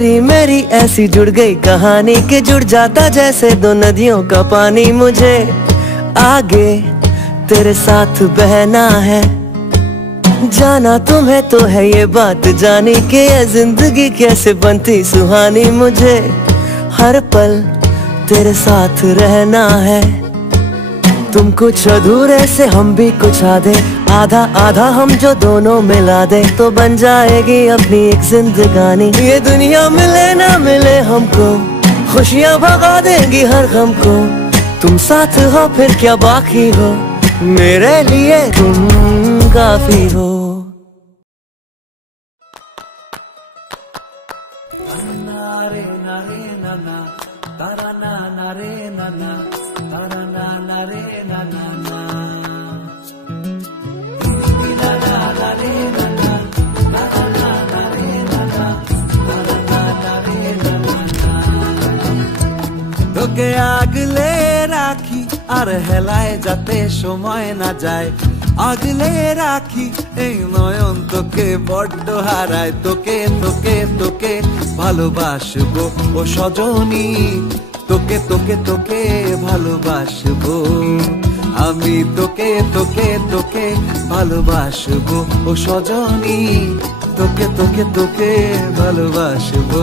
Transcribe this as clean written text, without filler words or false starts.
तेरी मेरी ऐसी जुड़ गई कहानी कि जुड़ जाता जैसे दो नदियों का पानी। मुझे आगे तेरे साथ बहना है, जाना तुम्हें तो है ये बात जानी कि ये जिंदगी कैसे बनती सुहानी। मुझे हर पल तेरे साथ रहना है, तुम कुछ अधूरे से हम भी कुछ आधे, आधा आधा हम जो दोनों मिला दे तो बन जाएगी अपनी एक जिंदगानी। ये दुनिया मिले ना मिले हमको, खुशियाँ भगा देंगी हर गम को। तुम साथ हो फिर क्या बाकी हो, मेरे लिए तुम काफी हो। नारे नारे नाना तारा ना नारे नाना तारा ना नारे नाना ना ला ला ला रे नाना तारा ना नारे नाना तारा ना नारे नाना। তোকে আগলে রাখি আর হেলায় যাতে সময় না যায়, আগলে রাখি এই নয়ন তোকে বড্ড হারায়। তোকে তোকে তোকে ভালোবাসবো ও সজনী, তোকে তোকে তোকে ভালোবাসবো আমি। তোকে তোকে তোকে ভালোবাসবো ও সজনী, তোকে তোকে তোকে ভালোবাসবো।